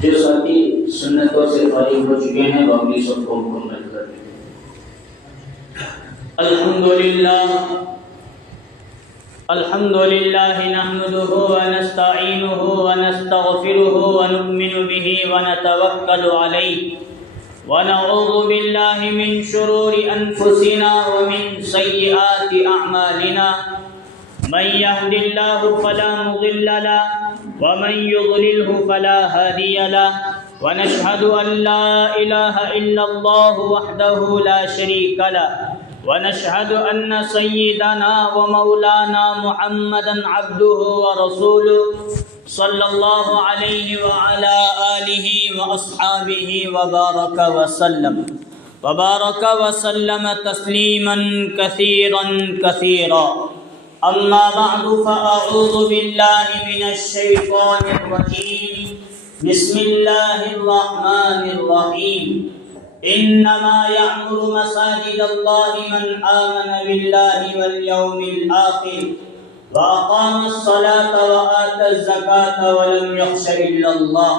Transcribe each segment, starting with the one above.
جو ساتھی سنتوں سے فارغ ہو چکے ہیں وہ اپنی سب کو مکمل کر دیں۔ الحمدللہ نحمده ونستعینه ونستغفره ونؤمن به ونتوکل علیہ ونعوذ باللہ من شرور انفسنا ومن سیئات اعمالنا من يهد الله فلا مضل له ومن يضلله فلا هادي له ونشهد أن لا إله إلا الله وحده لا شريك له ونشهد أن سيدنا ومولانا محمدا عبده ورسوله صلى الله عليه وعلى آله وأصحابه وبارك وسلم تسليما كثيرا كثيرا أما بعد فأعوذ بالله من الشيطان الرجيم بسم الله الرحمن الرحيم إنما يعمر مساجد الله من آمن بالله واليوم الآخر وأقام الصلاة وآتى الزكاة ولم يخش إلا الله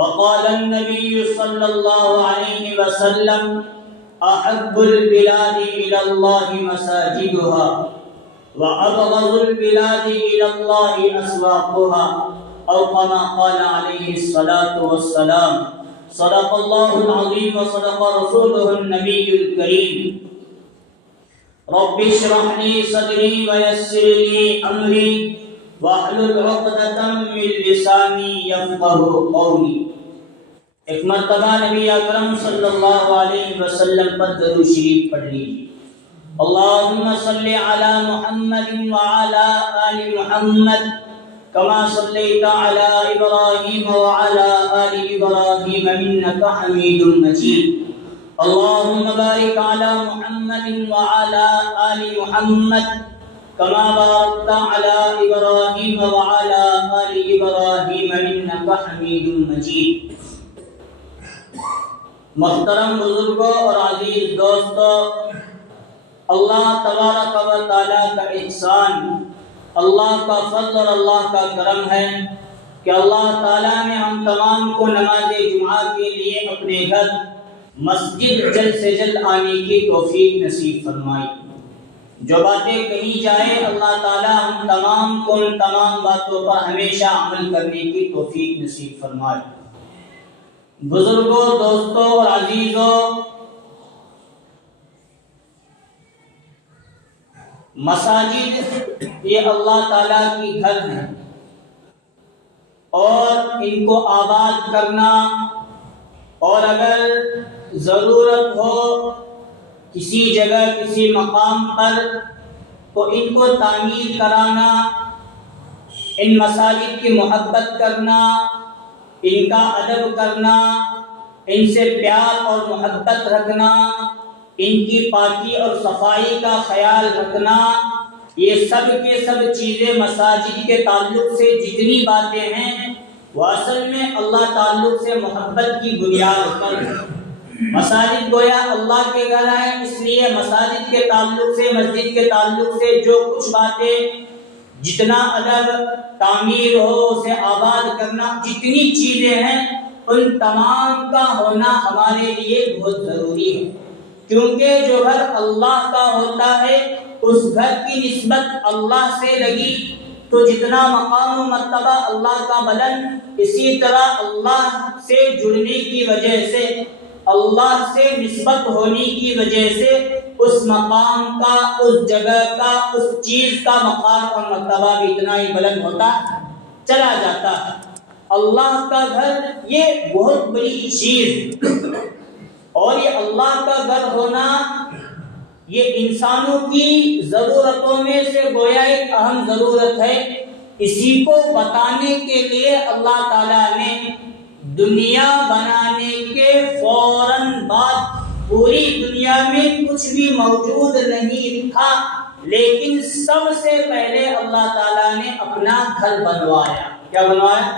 وقال النبي صلى الله عليه وسلم أحب البلاد إلى الله مساجدها وأبغض البلاد إلى الله أسواقها أو كما قال عليه الصلاة والسلام صدق الله العظيم وصدق رسوله النبي الكريم رب اشرح لي صدري ويسر لي أمري واحلل عقدة من لساني يفقهوا قولي۔ ایک مرتبہ نبی اکرم صلی اللہ علیہ وسلم پر درود شریف پڑھ لیجیے۔ اللهم صل على محمد وعلى آل محمد كما صليت على إبراهيم وعلى آل إبراهيم إنك حميد مجيد اللهم بارك على محمد وعلى آل محمد كما باركت على إبراهيم وعلى آل إبراهيم إنك حميد مجيد۔ محترم بزرگوں اور عزیز دوستوں، اللہ تبارک و تعالیٰ کا احسان، اللہ کا فضل اور اللہ کا کرم ہے کہ اللہ تعالیٰ نے ہم تمام کو نماز جمعہ کے لیے اپنے گھر مسجد جلد سے جلد آنے کی توفیق نصیب فرمائی۔ جو باتیں کہی جائے اللہ تعالیٰ ہم تمام کو ان تمام باتوں پر ہمیشہ عمل کرنے کی توفیق نصیب فرمائے۔ بزرگوں، دوستوں اور عزیزوں، مساجد یہ اللہ تعالیٰ کی گھر ہیں اور ان کو آباد کرنا اور اگر ضرورت ہو کسی جگہ کسی مقام پر تو ان کو تعمیر کرانا، ان مساجد کی محبت کرنا، ان کا ادب کرنا، ان سے پیار اور محبت رکھنا، ان کی پاکی اور صفائی کا خیال رکھنا، یہ سب کے سب چیزیں مساجد کے تعلق سے جتنی باتیں ہیں وہ اصل میں اللہ تعلق سے محبت کی بنیاد پر ہے۔ مساجد گویا اللہ کے گھر ہے، اس لیے مساجد کے تعلق سے، مسجد کے تعلق سے جو کچھ باتیں، جتنا ادب، تعمیر ہو، اسے آباد کرنا، جتنی چیزیں ہیں ان تمام کا ہونا ہمارے لیے بہت ضروری ہے، کیونکہ جو گھر اللہ کا ہوتا ہے اس گھر کی نسبت اللہ سے لگی تو جتنا مقام و مرتبہ اللہ کا بلند، اسی طرح اللہ سے جڑنے کی وجہ سے، اللہ سے نسبت ہونے کی وجہ سے اس مقام کا، اس جگہ کا، اس چیز کا مقام اور مرتبہ بھی اتنا ہی بلند ہوتا چلا جاتا ہے۔ اللہ کا گھر یہ بہت بڑی چیز، اور یہ اللہ کا گھر ہونا یہ انسانوں کی ضرورتوں میں سے گویا ایک اہم ضرورت ہے۔ اسی کو بتانے کے لیے اللہ تعالیٰ نے دنیا بنانے کے فوراً بعد پوری دنیا میں کچھ بھی موجود نہیں تھا، لیکن سب سے پہلے اللہ تعالیٰ نے اپنا گھر بنوایا۔ کیا بنوایا؟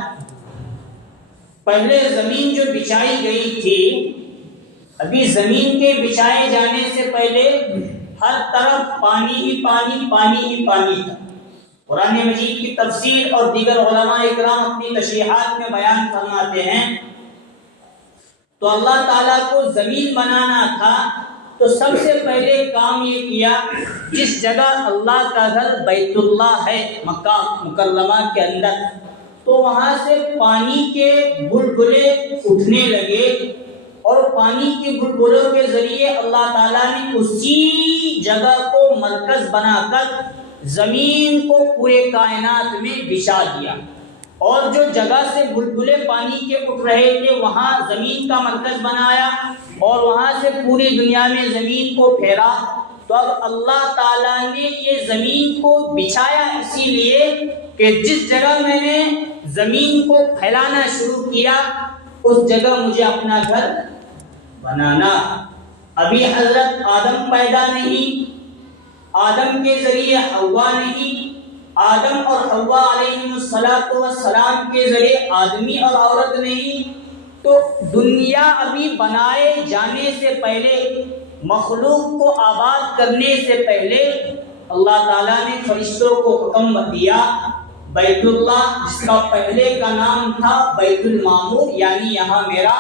پہلے زمین جو بچھائی گئی تھی، ابھی زمین کے بچھائے جانے سے پہلے ہر طرف پانی ہی پانی، پانی ہی پانی تھا، قرآن مجید کی تفسیر اور دیگر علماء اکرام اپنی تشریحات میں بیان فرماتے ہیں تو اللہ تعالیٰ کو زمین بنانا تھا تو سب سے پہلے کام یہ کیا، جس جگہ اللہ کا گھر بیت اللہ ہے مکہ مکرمہ کے اندر، تو وہاں سے پانی کے بلبلے اٹھنے لگے، اور پانی کے بلبلوں کے ذریعے اللہ تعالیٰ نے اسی جگہ کو مرکز بنا کر زمین کو پورے کائنات میں بچھا دیا، اور جو جگہ سے بلبلے پانی کے اٹھ رہے تھے وہاں زمین کا مرکز بنایا، اور وہاں سے پوری دنیا میں زمین کو پھیرا۔ تو اب اللہ تعالیٰ نے یہ زمین کو بچھایا اسی لیے کہ جس جگہ میں نے زمین کو پھیلانا شروع کیا اس جگہ مجھے اپنا گھر بنانا۔ ابھی حضرت آدم پیدا نہیں، آدم کے ذریعے حوا نہیں، آدم اور حوا علیہ السلام کے ذریعے آدمی اور عورت نہیں، تو دنیا ابھی بنائے جانے سے پہلے، مخلوق کو آباد کرنے سے پہلے اللہ تعالیٰ نے فرشتوں کو حکم دیا بیت اللہ، جس کا پہلے کا نام تھا بیت المعمور، یعنی یہاں میرا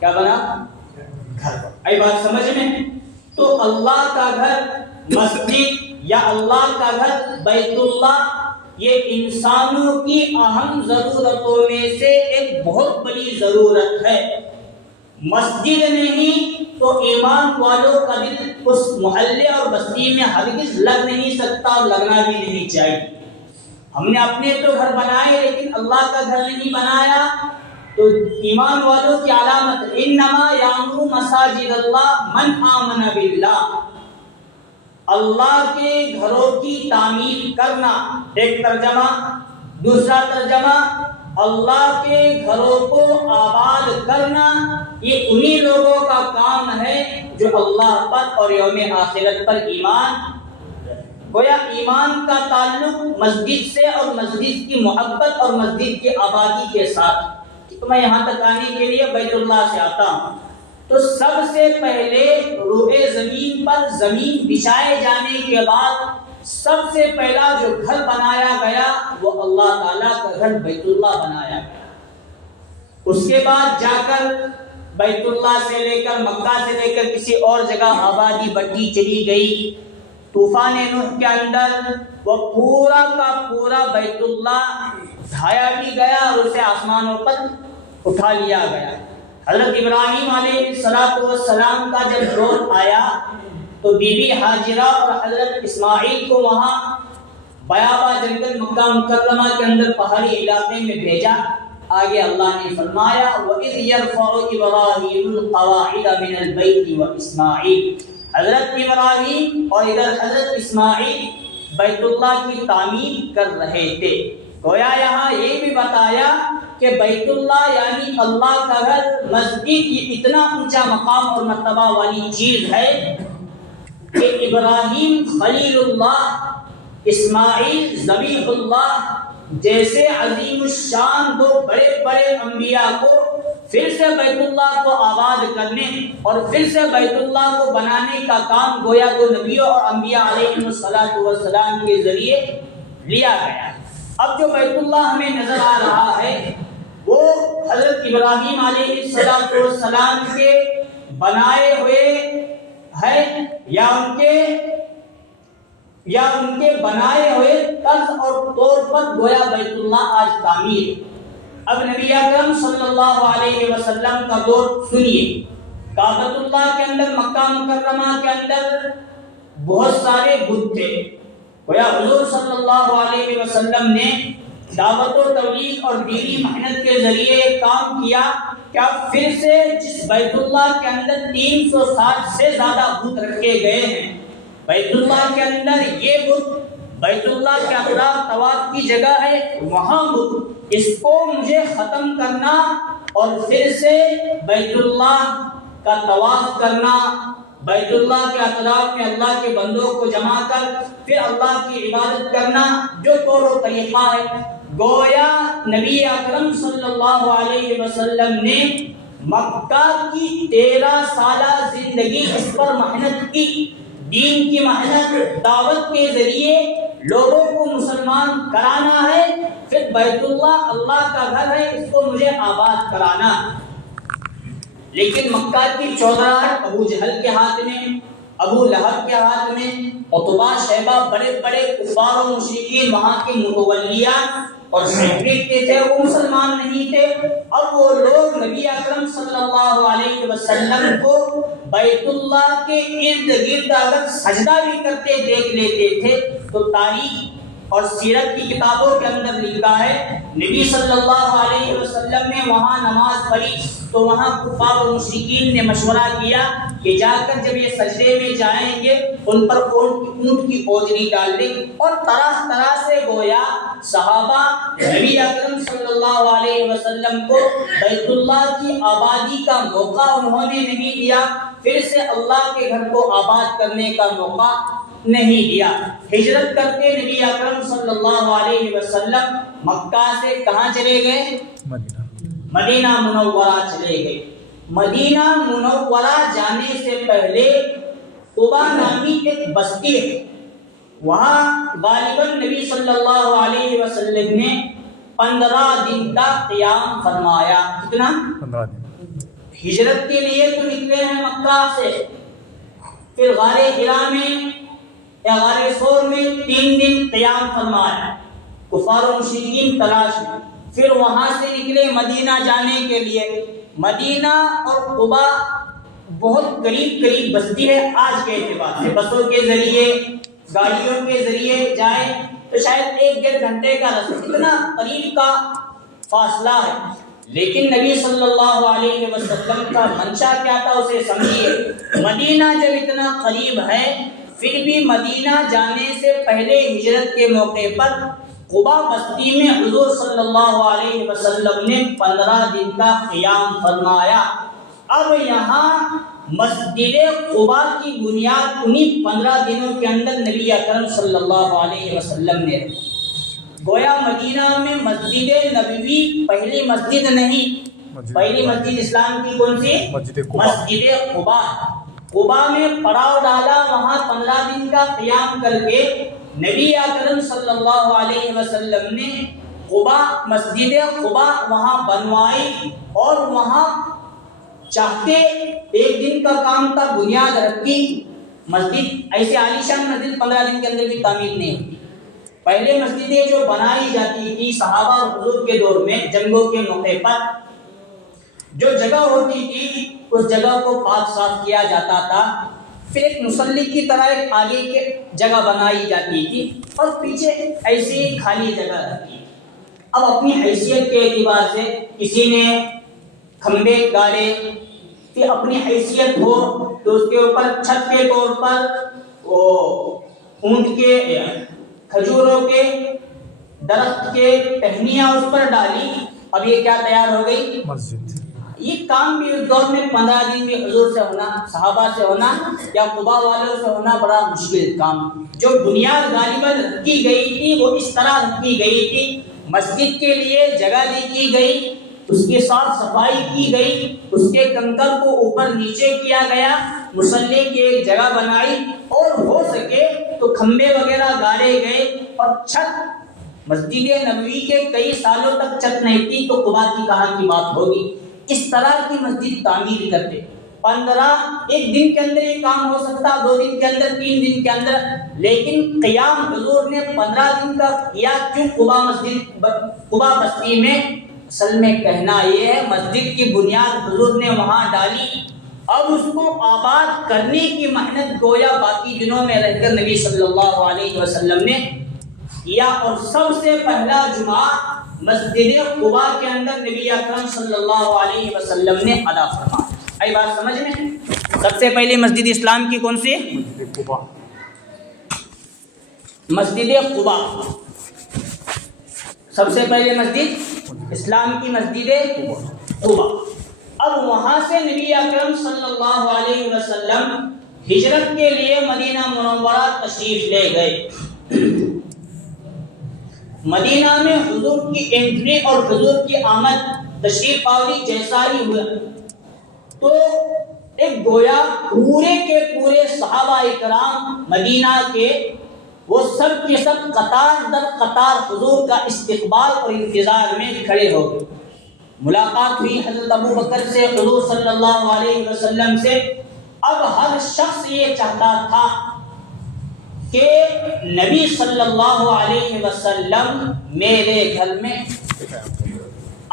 کیا بنا؟ گھر۔ آئی بات سمجھ میں؟ تو اللہ کا گھر مسجد یا اللہ کا گھر بیت اللہ یہ انسانوں کی اہم ضرورتوں میں سے ایک بہت بڑی ضرورت ہے۔ مسجد نہیں تو ایمان والوں کا دل اس محلے اور بستی میں ہرگز لگ نہیں سکتا اور لگنا بھی نہیں چاہیے۔ ہم نے اپنے تو گھر بنائے لیکن اللہ کا گھر نہیں بنایا، تو ایمان والوں کی علامت انما یامر مساجد اللہ من آمن باللہ، اللہ کے گھروں کی تعمیر کرنا، ایک ترجمہ۔ دوسرا ترجمہ، اللہ کے گھروں کو آباد کرنا یہ انہی لوگوں کا کام ہے جو اللہ پر اور یوم آخرت پر ایمان۔ گویا ایمان کا تعلق مسجد سے اور مسجد کی محبت اور مسجد کی آبادی کے ساتھ۔ تو میں یہاں تک آنے کے لیے بیت اللہ سے آتا ہوں، تو سب سے پہلے روئے زمین پر زمین بچھائے جانے کے بعد سب سے پہلا جو گھر بنایا گیا وہ اللہ تعالیٰ کا گھر بیت اللہ بنایا گیا۔ اس کے بعد جا کر بیت اللہ سے لے کر مکہ سے لے کر کسی اور جگہ آبادی بڑھتی چلی گئی۔ طوفان نوح کے اندر وہ پورا کا پورا بیت اللہ ڈھایا بھی گیا اور اسے آسمانوں پر اٹھا لیا گیا۔ حضرت ابراہیم علیہ السلام کا جب دور آیا تو بی بی ہاجرہ اور حضرت اسماعیل کو وہاں بیابا جنگل مکہ مکرمہ کے اندر پہاڑی علاقے میں بھیجا۔ آگے اللہ نے فرمایا وَإِذْ يَرْفَعُ إِبْرَاهِيمُ الْقَوَاعِدَ مِنَ الْبَيْتِ وَإِسْمَاعِيلُ، حضرت ابراہیم اور ادھر حضرت اسماعیل بیت اللہ کی تعمیر کر رہے تھے۔ گویا یہاں یہ بھی بتایا کہ بیت اللہ یعنی اللہ کا گھر، مسجد یہ اتنا اونچا مقام اور مرتبہ والی چیز ہے کہ ابراہیم خلیل اللہ، اسماعیل ذبیح اللہ جیسے عظیم الشان دو بڑے بڑے انبیاء کو پھر سے بیت اللہ کو آباد کرنے اور پھر سے بیت اللہ کو بنانے کا کام گویا تو نبیوں اور انبیاء علیہ السلام کے ذریعے لیا گیا۔ اب جو بیت اللہ ہمیں نظر آ رہا ہے وہ حضرت ابراہیم علیہ السلام کے بنائے ہوئے ہے یا ان کے بنائے ہوئے طرز اور طور پر گویا بیت اللہ آج تعمیر۔ اب نبی اکرم صلی اللہ علیہ وسلم کا دور سنیے۔ کعبۃ اللہ کے اندر مکہ مکرمہ کے اندر بہت سارے بت تھے۔ گویا حضور صلی اللہ علیہ وسلم نے دعوت و تبلیغ اور دینی محنت کے ذریعے کام کیا کہ اب پھر سے جس بیت اللہ کے اندر 360 سے زیادہ بت رکھے گئے ہیں، بیت اللہ کے اندر یہ بت، بیت اللہ کے اطراف طواف کی جگہ ہے وہاں بت، اس کو مجھے ختم کرنا اور پھر سے بیت اللہ کا طواف کرنا، بیت اللہ کے اطراف میں اللہ کے بندوں کو جمع کر پھر اللہ کی عبادت کرنا جو طور و طریقہ ہے۔ گویا نبی اکرم صلی اللہ علیہ وسلم نے مکہ کی 13 سالہ زندگی اس پر محنت کی، دین کی محنت، دعوت کے ذریعے لوگوں کو مسلمان کرانا ہے، پھر بیت اللہ اللہ کا گھر ہے، اس کو مجھے آباد کرانا ہے۔ لیکن مکہ کی چودراہٹ ابو جہل کے ہاتھ میں، ابو لہب کے ہاتھ میں، عتبہ شیبہ بڑے بڑے کفار و مشرکین وہاں کے متولیان اور سیکرٹری تھے، وہ مسلمان نہیں تھے۔ اب وہ لوگ نبی اکرم صلی اللہ علیہ وسلم کو بیت اللہ کے ارد گرد اگر سجدہ بھی کرتے دیکھ لیتے تھے تو تاریخ اور سیرت کی کتابوں کے اندر لکھا ہے نبی صلی اللہ علیہ وسلم نے وہاں نماز پڑھی تو وہاں کفار و مشرکین نے مشورہ کیا کہ جا کر جب یہ سجدے میں جائیں گے ان پر اونٹ کی اوجری ڈال دیں، اور طرح طرح سے گویا صحابہ نبی اکرم صلی اللہ علیہ وسلم کو بیت اللہ کی آبادی کا موقع انہوں نے نہیں دیا، پھر سے اللہ کے گھر کو آباد کرنے کا موقع نہیں دیا۔ ہجرت کرتے نبی اکرم صلی اللہ علیہ وسلم مکہ سے کہاں چلے گئے؟ مدینہ منورہ چلے گئے۔ مدینہ منورہ جانے سے پہلے قبا نامی ایک بستی ہے، وہاں غالباً نبی صلی اللہ علیہ وسلم نے 15 دن کا قیام فرمایا۔ کتنا؟ 15 دن۔ ہجرت کے لیے تو نکلے ہیں مکہ سے، پھر غار حرا میں یا غار ثور میں 3 دن قیام فرمایا کفار و مشرکین تلاش میں، پھر وہاں سے نکلے مدینہ جانے کے لیے۔ مدینہ اور قبا بہت قریب بستی ہے آج کے اعتبار سے، بسوں کے ذریعے گاڑیوں کے ذریعے جائیں تو شاید 1-1.5 گھنٹے کا رستہ، اتنا قریب کا فاصلہ ہے۔ لیکن نبی صلی اللہ علیہ وسلم کا منشا کیا تھا اسے سمجھیے۔ مدینہ جب اتنا قریب ہے پھر بھی مدینہ جانے سے پہلے ہجرت کے موقع پر قبا بستی میں حضور صلی اللہ علیہ وسلم نے 15 دن کا قیام فرمایا۔ اب یہاں مسجد قبا کی بنیاد انہیں 15 دنوں کے اندر نبی اکرم صلی اللہ علیہ وسلم نے رکھی۔ گویا مدینہ میں مسجد نبوی پہلی مسجد نہیں، پہلی مسجد اسلام کی کون سی؟ مسجد قبا۔ قبا میں پڑاؤ ڈالا، وہاں 15 دن کا قیام کر کے نبی اکرم صلی اللہ علیہ وسلم نے قبا مسجد قبا وہاں بنوائی، اور وہاں چاہتے 1 دن کا کام تھا، بنیاد رکھی۔ مسجد ایسے عالیشان مسجد 15 دن کے اندر بھی تعمیر نہیں ہوتی۔ پہلے مسجدیں جو بنائی جاتی تھی صحابہ اور حضور کے دور میں جنگوں کے موقع پر، جو جگہ ہوتی تھی اس جگہ کو پاک صاف کیا جاتا تھا، پھر ایک مصلی کی طرح ایک آگے کے جگہ بنائی جاتی تھی اور پیچھے ایسی خالی جگہ رہتی تھی۔ اب اپنی حیثیت کے اعتبار سے کسی نے کھمبے گاڑے، پھر اپنی حیثیت ہو تو اس کے اوپر چھت کے طور پر وہ اونٹ کے کھجوروں کے درخت کے ٹہنیاں اس پر ڈالی، اب یہ کیا تیار ہو گئی؟ مسجد۔ یہ کام بھی اس دور میں 15 دن بھی حضور سے ہونا، صحابہ سے ہونا یا قبا والوں سے ہونا بڑا مشکل کام۔ جو بنیاد غالباً رکھی گئی تھی وہ اس طرح رکھی گئی تھی، مسجد کے لیے جگہ دی کی گئی، اس کی صاف صفائی کی گئی، اس کے کنکر کو اوپر نیچے کیا گیا، مصلی کی ایک جگہ بنائی، اور ہو سکے تو کھمبے وغیرہ گاڑے گئے، اور چھت مسجد نبوی کے کئی سالوں تک چھت نہیں تھی تو قبا کی کہاں کی بات ہوگی۔ اس طرح کی مسجد تعمیر کرتے 1 دن کے اندر یہ کام ہو سکتا، 2 دن کے اندر، 3 دن کے اندر، لیکن قیام حضور نے 15 دن کا کیا۔ کیوں؟ قبا بستی میں اصل میں کہنا یہ ہے مسجد کی بنیاد حضور نے وہاں ڈالی، اب اس کو آباد کرنے کی محنت گویا باقی دنوں میں رہ کر نبی صلی اللہ علیہ وسلم نے کیا، اور سب سے پہلا جمعہ مسجد قبا کے اندر نبی اکرم صلی اللہ علیہ وسلم نے ادا فرمایا۔ آئی بات سمجھ میں؟ سب سے پہلی مسجد اسلام کی کون سی؟ مسجد قبا۔ سب سے پہلے مسجد اسلام کی مسجد قبا۔ اب وہاں سے نبی اکرم صلی اللہ علیہ وسلم ہجرت کے لیے مدینہ منورہ تشریف لے گئے۔ مدینہ میں حضور کی انٹری اور حضور کی آمد تشریف آوری جیسا ہی ہوا تو ایک گویا پورے کے پورے صحابہ کرام مدینہ کے وہ سب کے سب قطار در قطار حضور کا استقبال اور انتظار میں کھڑے ہو گئے۔ ملاقات ہوئی حضرت ابو بکر سے، حضور صلی اللہ علیہ وسلم سے۔ اب ہر شخص یہ چاہتا تھا کہ نبی صلی اللہ علیہ وسلم میرے گھر میں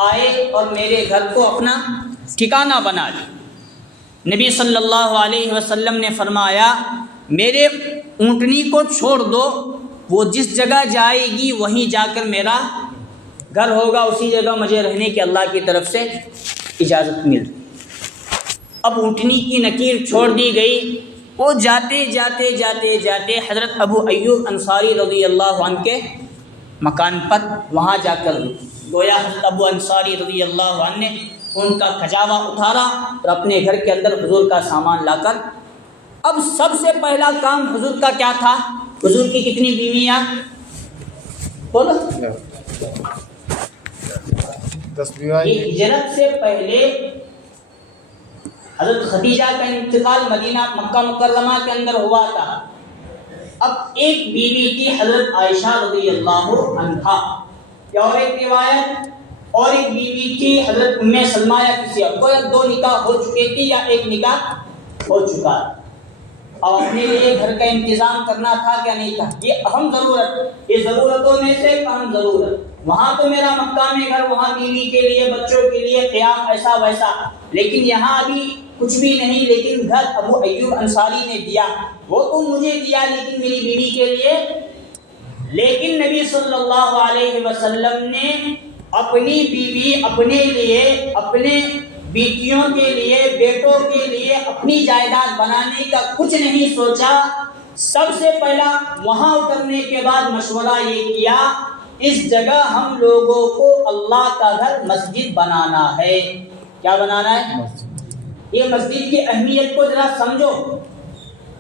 آئے اور میرے گھر کو اپنا ٹھکانہ بنا لے۔ نبی صلی اللہ علیہ وسلم نے فرمایا میرے اونٹنی کو چھوڑ دو، وہ جس جگہ جائے گی وہیں جا کر میرا گھر ہوگا، اسی جگہ مجھے رہنے کی اللہ کی طرف سے اجازت مل رہی۔ اب اونٹنی کی نکیر چھوڑ دی گئی۔ وہ جاتے جاتے جاتے جاتے حضرت ابو ایوب انصاری رضی اللہ عنہ کے مکان پر وہاں جا کر گویا حضرت ابو انصاری رضی اللہ عنہ نے ان کا کھجاوا اتارا اور اپنے گھر کے اندر حضور کا سامان لا کر، اب سب سے پہلا کام حضور کا کیا تھا؟ حضور کی کتنی بیویاں؟ بولو۔ 10 بیویاں۔ ہجرت سے پہلے حضرت خدیجہ کا انتقال مدینہ مکہ مکرمہ کے اندر ہوا تھا۔ اب ایک بیوی تھی حضرت عائشہ رضی اللہ عنہا، یا اور ایک روایت اور ایک بیوی تھی حضرت ام سلمہ یا کسی اور، کوئی 2 نکاح ہو چکے تھی یا ایک نکاح ہو چکا تھا۔ اور اپنے لیے گھر کا انتظام کرنا تھا کیا نہیں تھا؟ یہ اہم ضرورت، یہ ضرورتوں میں سے ایک اہم ضرورت۔ وہاں تو میرا مکہ میں گھر، وہاں بیوی کے لیے بچوں کے لیے قیام ایسا ویسا، لیکن یہاں ابھی کچھ بھی نہیں، لیکن گھر ابو ایوب انصاری نے دیا، وہ تو مجھے دیا لیکن میری بیوی کے لیے۔ لیکن نبی صلی اللہ علیہ وسلم نے اپنی بیوی، اپنے لیے، اپنے بیٹیوں کے لیے، بیٹوں کے لیے اپنی جائیداد بنانے کا کچھ نہیں سوچا۔ سب سے پہلا وہاں اترنے کے بعد مشورہ یہ کیا، اس جگہ ہم لوگوں کو اللہ کا گھر مسجد بنانا ہے۔ کیا بنانا ہے؟ یہ مسجد کی اہمیت کو ذرا سمجھو۔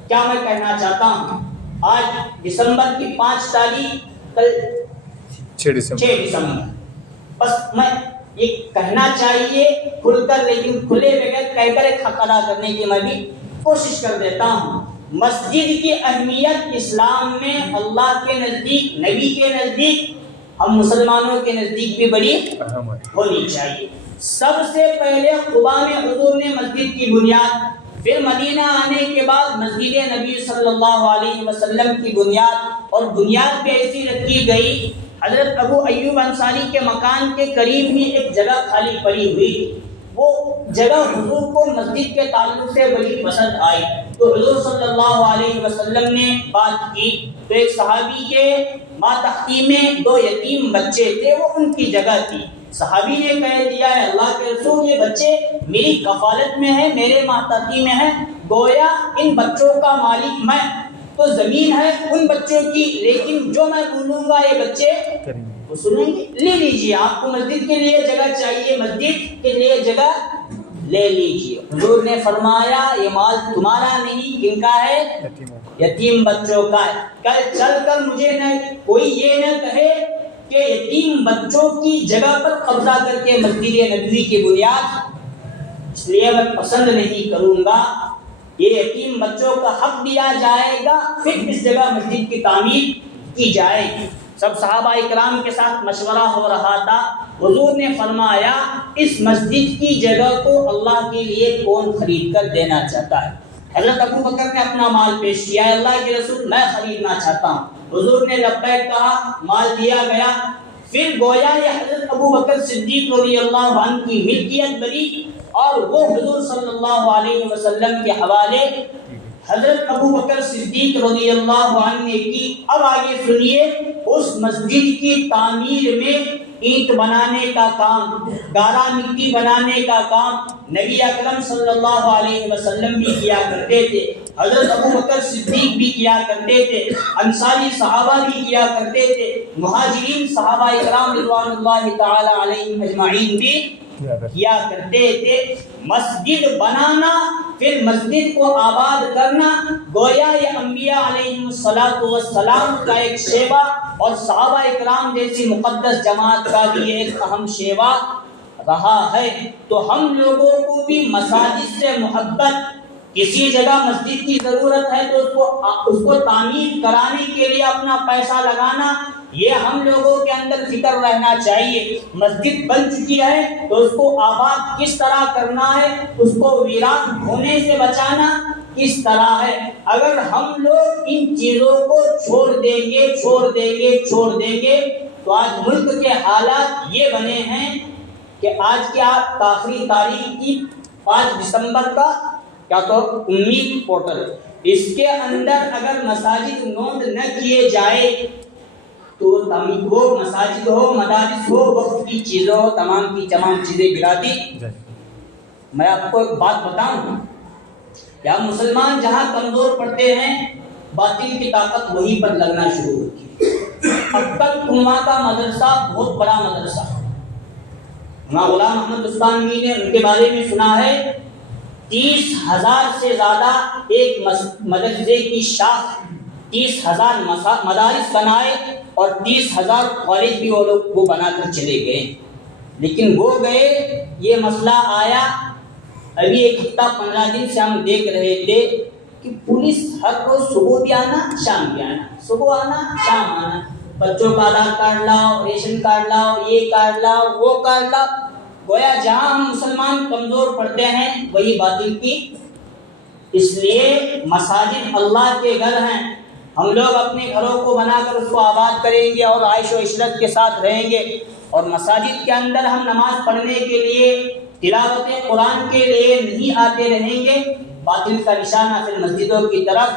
کیا میں کہنا چاہتا ہوں، آج دسمبر کی 5 تاریخ، کل 6 دسمبر، بس میں یہ کہنا چاہیے کھل کر، لیکن کھلے بغیر کہہ کر ایک حق ادا کرنے کی میں بھی کوشش کر دیتا ہوں۔ مسجد کی اہمیت اسلام میں اللہ کے نزدیک، نبی کے نزدیک، ہم مسلمانوں کے نزدیک بھی بڑی ہونی چاہیے۔ سب سے پہلے قباء میں حضور نے مسجد کی بنیاد، پھر مدینہ آنے کے بعد مسجد نبی صلی اللہ علیہ وسلم کی بنیاد، اور بنیاد بھی ایسی رکھی گئی، حضرت ابو ایوب انصاری کے مکان کے قریب ہی ایک جگہ خالی پڑی ہوئی، وہ جگہ حضور کو مسجد کے تعلق سے بڑی پسند آئی، تو حضور صلی اللہ علیہ وسلم نے بات کی، تو ایک صحابی کے ماتحتی میں 2 یتیم بچے تھے، وہ ان کی جگہ تھی۔ صحابی نے کہہ دیا ہے اللہ کے رسول، یہ بچے میری کفالت میں ہیں، میرے ماتحتی میں ہیں، گویا ان بچوں کا مالک میں، تو زمین ہے ان بچوں کی، لیکن جو میں بولوں گا یہ بچے وہ سنیں گے۔ لے لیجیے، آپ کو مسجد کے لیے جگہ چاہیے، مسجد کے لیے جگہ لے لیجیے۔ حضور نے فرمایا یہ مال تمہارا نہیں، کن کا ہے؟ یتیم بچوں کا ہے۔ کل چل کر مجھے نہ کوئی یہ نہ کہے کہ یتیم بچوں کی جگہ پر قبضہ کر کے مسجد نبوی کی بنیاد، اس لیے میں پسند نہیں کروں گا، یہ یتیم بچوں کا حق دیا جائے گا، پھر اس جگہ مسجد کی تعمیر کی جائے گی۔ سب صحابہ اکرام کے ساتھ مشورہ ہو رہا تھا، حضور نے فرمایا اس مسجد کی جگہ کو اللہ کے لیے کون خرید کر دینا چاہتا ہے؟ حضرت ابو بکر نے اپنا مال پیش کیا، اللہ کے رسول میں خریدنا چاہتا ہوں۔ حضور نے لبیک کہا، مال دیا گیا۔ پھر گویا یہ حضرت ابو بکر صدیق رضی اللہ عنہ کی ملکیت بنی، اور وہ حضور صلی اللہ علیہ وسلم کے حوالے حضرت ابو بکر صدیق رضی اللہ عنہ نے کی۔ اب آگے سنیے، اس مسجد کی تعمیر میں اینٹ بنانے کا کام، گارا مٹی بنانے کا کام نبی اکرم صلی اللہ علیہ وسلم بھی کیا کرتے تھے، حضرت ابو بکر صدیق بھی کیا کرتے تھے، انصاری صحابہ بھی کیا کرتے تھے، مہاجرین صحابہ اکرام رضوان اللہ تعالی علیہم اجمعین بھی کیا کرتے تھے۔ مسجد بنانا، پھر مسجد کو آباد کرنا، گویا یہ انبیاء علیہم السلام کا ایک شیوا، اور صحابہ اکرام جیسی مقدس جماعت کا بھی ایک اہم شیوا رہا ہے۔ تو ہم لوگوں کو بھی مساجد سے محبت کسی جگہ مسجد کی ضرورت ہے تو اس کو تعمیر کرانے کے لیے اپنا پیسہ لگانا، یہ ہم لوگوں کے اندر فکر رہنا چاہیے۔ مسجد بن چکی ہے تو اس کو آباد کس طرح کرنا ہے، اس کو ویران ہونے سے بچانا کس طرح ہے۔ اگر ہم لوگ ان چیزوں کو چھوڑ دیں گے تو آج ملک کے حالات یہ بنے ہیں کہ آج کی آپ آخری تاریخ کی 5 دسمبر کا کیا تو امید پورٹل، اس کے اندر اگر مساجد نوٹ نہ کیے جائے تو وہ مساجد ہو، مدارس ہو، وقت کی چیزیں ہو، تمام کی تمام چیزیں گرا دی۔ میں آپ کو ایک بات بتاؤں کہ ہم مسلمان جہاں کمزور پڑتے ہیں باطل کی طاقت وہیں پر لگنا شروع ہوتی ہے۔ اب تک کنواں کا مدرسہ بہت بڑا مدرسہ، ہمارا غلام احمد عثمانی نے ان کے بارے میں سنا ہے 30,000 سے زیادہ ایک مدرسے کی شاخ، 30,000 مدارس بنائے اور 30,000 کالج بھی وہ لوگ وہ بنا کر چلے گئے۔ لیکن وہ گئے، یہ مسئلہ آیا، ابھی ایک ہفتہ 15 دن سے ہم دیکھ رہے تھے کہ پولیس ہر روز صبح بھی آنا شام بھی آنا، صبح آنا شام آنا، بچوں کا آدھار کارڈ لاؤ، ریشن کارڈ لاؤ، یہ کارڈ لاؤ، وہ کارڈ لاؤ۔ گویا جہاں ہم مسلمان کمزور پڑتے ہیں وہی باطل کی۔ اس لیے مساجد اللہ کے گھر ہیں، ہم لوگ اپنے گھروں کو بنا کر اس کو آباد کریں گے اور عیش و عشرت کے ساتھ رہیں گے، اور مساجد کے اندر ہم نماز پڑھنے کے لیے، تلاوت قرآن کے لیے نہیں آتے رہیں گے، باطل کا نشانہ پھر مسجدوں کی طرف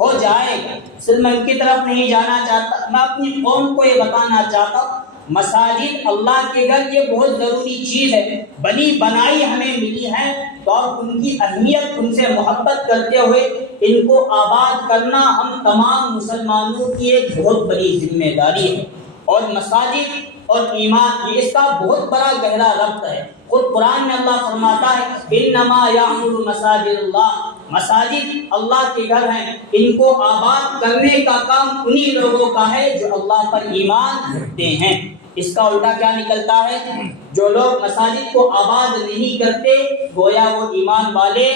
ہو جائے گا۔ صرف میں ان کی طرف نہیں جانا چاہتا، میں اپنی قوم کو یہ بتانا چاہتا ہوں مساجد اللہ کے گھر یہ بہت ضروری چیز ہے، بنی بنائی ہمیں ملی ہے، تو اب ان کی اہمیت، ان سے محبت کرتے ہوئے ان کو آباد کرنا ہم تمام مسلمانوں کی ایک بہت بڑی ذمہ داری ہے۔ اور مساجد اور ایمان یہ اس کا بہت بڑا گہرا ربط ہے۔ خود قرآن میں اللہ فرماتا ہے انما یعمر مساجد اللہ، مساجد اللہ کے گھر ہیں، ان کو آباد کرنے کا کام انہی لوگوں کا ہے جو اللہ پر ایمان رکھتے ہیں۔ اس کا الٹا کیا نکلتا ہے؟ جو لوگ مساجد کو آباد نہیں کرتے گویا وہ ایمان والے،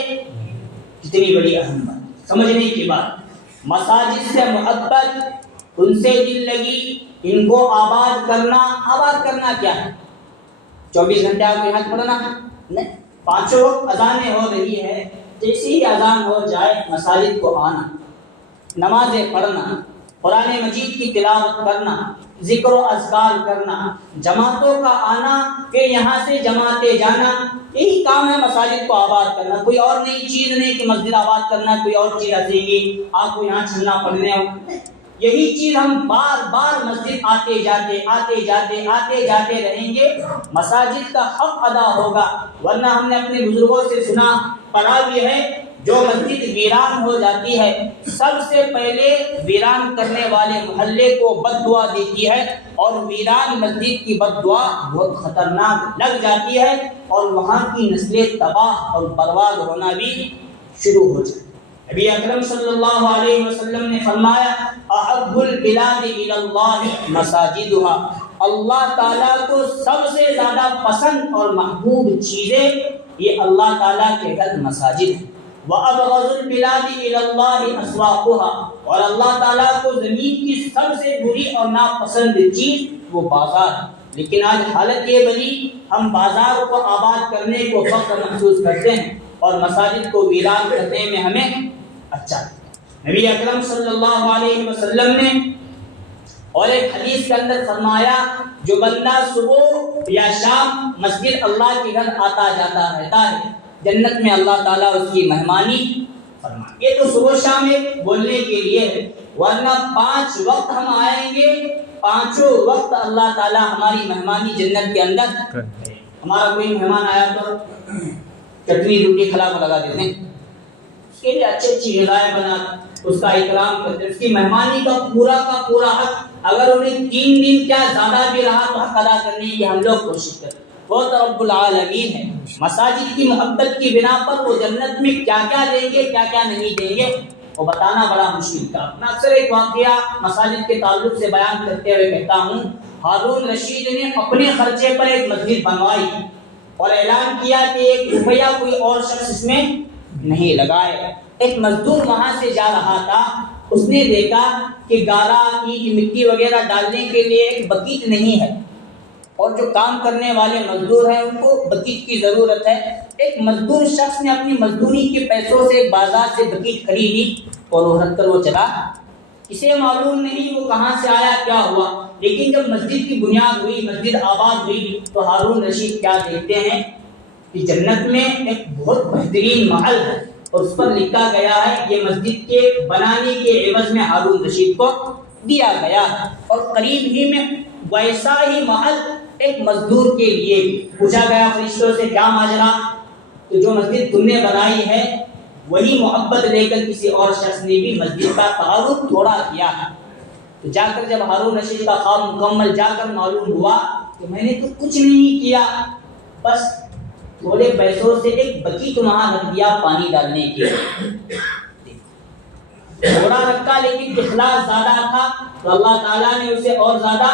کتنی بڑی اہم بات سمجھنے کی بات۔ مساجد سے محبت، ان سے دل لگی، ان کو آباد کرنا کیا ہے؟ 24 گھنٹے آپ کے ہاتھ پڑھنا نہیں، 5 وقت اذانیں ہو رہی ہے، جیسی ہی اذان ہو جائے مساجد کو آنا، نمازیں پڑھنا، قرآن مجید کی تلاوت کرنا، ذکر و اذکار کرنا، جماعتوں کا آنا، پھر یہاں سے جماعتیں جانا، یہی کام ہے مساجد کو آباد کرنا۔ کوئی اور نئی چیز نہیں کہ مسجد آباد کرنا کوئی اور چیز آ جائے گی آپ کو یہاں چلنا پڑنے ہو، یہی چیز ہم بار بار مسجد آتے جاتے رہیں گے، مساجد کا حق ادا ہوگا۔ ورنہ ہم نے اپنے بزرگوں سے سنا، پڑھا بھی ہے، جو مسجد ویران ہو جاتی ہے سب سے پہلے ویران کرنے والے محلے کو بد دعا دیتی ہے، اور ویران مسجد کی بد دعا بہت خطرناک لگ جاتی ہے، اور وہاں کی نسلیں تباہ اور برباد ہونا بھی شروع ہو جاتی ہے۔ نبی اکرم صلی اللہ علیہ وسلم نے فرمایا احب البلاد الی اللہ مساجدها، اللہ تعالیٰ کو سب سے زیادہ پسند اور محبوب چیزیں یہ اللہ تعالیٰ کے گھر مساجد ہیں۔ وَأَبْغَضُ الْبِلَادِ إِلَى اللَّهِ أَسْوَاقُهَا، اور اللہ تعالیٰ کو زمین کی سب سے بری اور ناپسند چیز وہ بازار ہے۔ لیکن آج حالت یہ بنی ہم بازار کو آباد کرنے کو فخر محسوس کرتے ہیں اور مساجد کو ویران کرنے میں ہمیں اچھا۔ نبی اکرم صلی اللہ علیہ وسلم نے اور ایک حدیث کے اندر فرمایا جو بندہ صبح یا شام مسجد اللہ کے گھر آتا جاتا رہتا ہے جنت میں اللہ تعالیٰ اس کی مہمانی فرمائے۔ یہ تو صبح شام ایک بولنے کے لیے ہے، ورنہ 5 وقت ہم آئیں گے، 5 وقت اللہ تعالیٰ ہماری مہمانی جنت کے اندر۔ ہمارا کوئی مہمان آیا تو چٹنی روٹی کھلا کو لگا دیتے ہیں، اس کے لیے اچھی غذائیں بنا اس کا اکرام کرتے، اس کی مہمانی کا پورا حق، اگر انہیں 3 دن کیا زیادہ بھی رہا تو حق ادا کرنے کی ہم لوگ کوشش کریں۔ وہ تو رب العالمین ہے، مساجد کی محبت کی بنا پر وہ جنت میں کیا کیا دیں گے کیا کیا نہیں دیں گے وہ بتانا بڑا مشکل تھا۔ میں اکثر ایک واقعہ مساجد کے تعلق سے بیان کرتے ہوئے کہتا ہوں، ہارون رشید نے اپنے خرچے پر ایک مسجد بنوائی اور اعلان کیا کہ 1 روپیہ کوئی اور شخص اس میں نہیں لگائے۔ ایک مزدور وہاں سے جا رہا تھا، اس نے دیکھا کہ گارا، اینٹ، مٹی وغیرہ ڈالنے کے لیے ایک بکیٹ نہیں ہے، اور جو کام کرنے والے مزدور ہیں ان کو بکیٹ کی ضرورت ہے۔ ایک مزدور شخص نے اپنی مزدوری کے پیسوں سے بازار سے بکیٹ خریدی اور وہ رکھ کر وہ چلا۔ اسے معلوم نہیں وہ کہاں سے آیا، کیا ہوا، لیکن جب مسجد کی بنیاد ہوئی، مسجد آباد ہوئی، تو ہارون رشید کیا دیکھتے ہیں کہ جنت میں ایک بہت بہترین محل ہے، اور اس پر لکھا گیا ہے یہ مسجد کے بنانے کے عوض میں ہارون رشید کو دیا گیا ہے۔ اور قریب ہی میں ویسا ہی محل ایک مزدور کے لیے پوچھا گیا فرشتوں سے، کیا ماجرا، تو جو مسجد تم نے بنائی ہے وہی محبت لے کر کسی اور شخص نے بھی مسجد کا تعارف تھوڑا کیا ہے۔ تو جا کر جب ہارون رشید کا خواب مکمل جا کر معلوم ہوا کہ میں نے تو کچھ نہیں کیا، بس تھوڑے پیسوں سے ایک بکیٹ وہاں رکھ دیا پانی ڈالنے کے لیے، تھوڑا رکھا لیکن اخلاص زیادہ تھا، تو اللہ تعالیٰ نے اسے اور زیادہ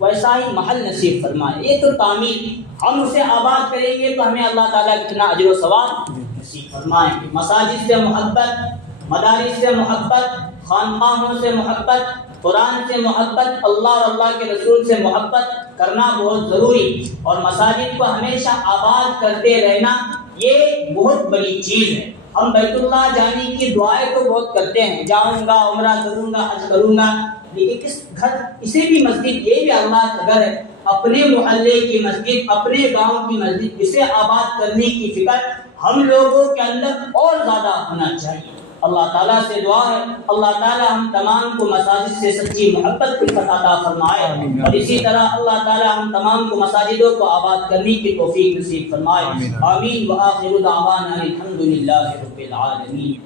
ویسا ہی محل نصیب فرمایا۔ یہ تو تعمیر، ہم اسے آباد کریں گے تو ہمیں اللہ تعالیٰ کتنا اجر و ثواب نصیب فرمائیں گے۔ مساجد سے محبت، مدارس سے محبت، خانقاہوں سے محبت، قرآن سے محبت، اللہ اور اللہ کے رسول سے محبت کرنا بہت ضروری، اور مساجد کو ہمیشہ آباد کرتے رہنا یہ بہت بڑی چیز ہے۔ ہم بیت اللہ جانے کی دعائیں تو بہت کرتے ہیں، جاؤں گا، عمرہ کروں گا، حج کروں گا، لیکن اس گھر اسے بھی مسجد، یہ بھی اللہ کا گھر ہے، اپنے محلے کی مسجد، اپنے گاؤں کی مسجد، اسے آباد کرنے کی فکر ہم لوگوں کے اندر اور زیادہ ہونا چاہیے۔ اللہ تعالیٰ سے دعا ہے اللہ تعالیٰ ہم تمام کو مساجد سے سچی محبت کی فتح عطا فرمائے، اور اسی طرح اللہ تعالیٰ ہم تمام کو مساجدوں کو آباد کرنے کی توفیق نصیب فرمائے۔ آمین وآخر دعوانا الحمدللہ رب العالمین۔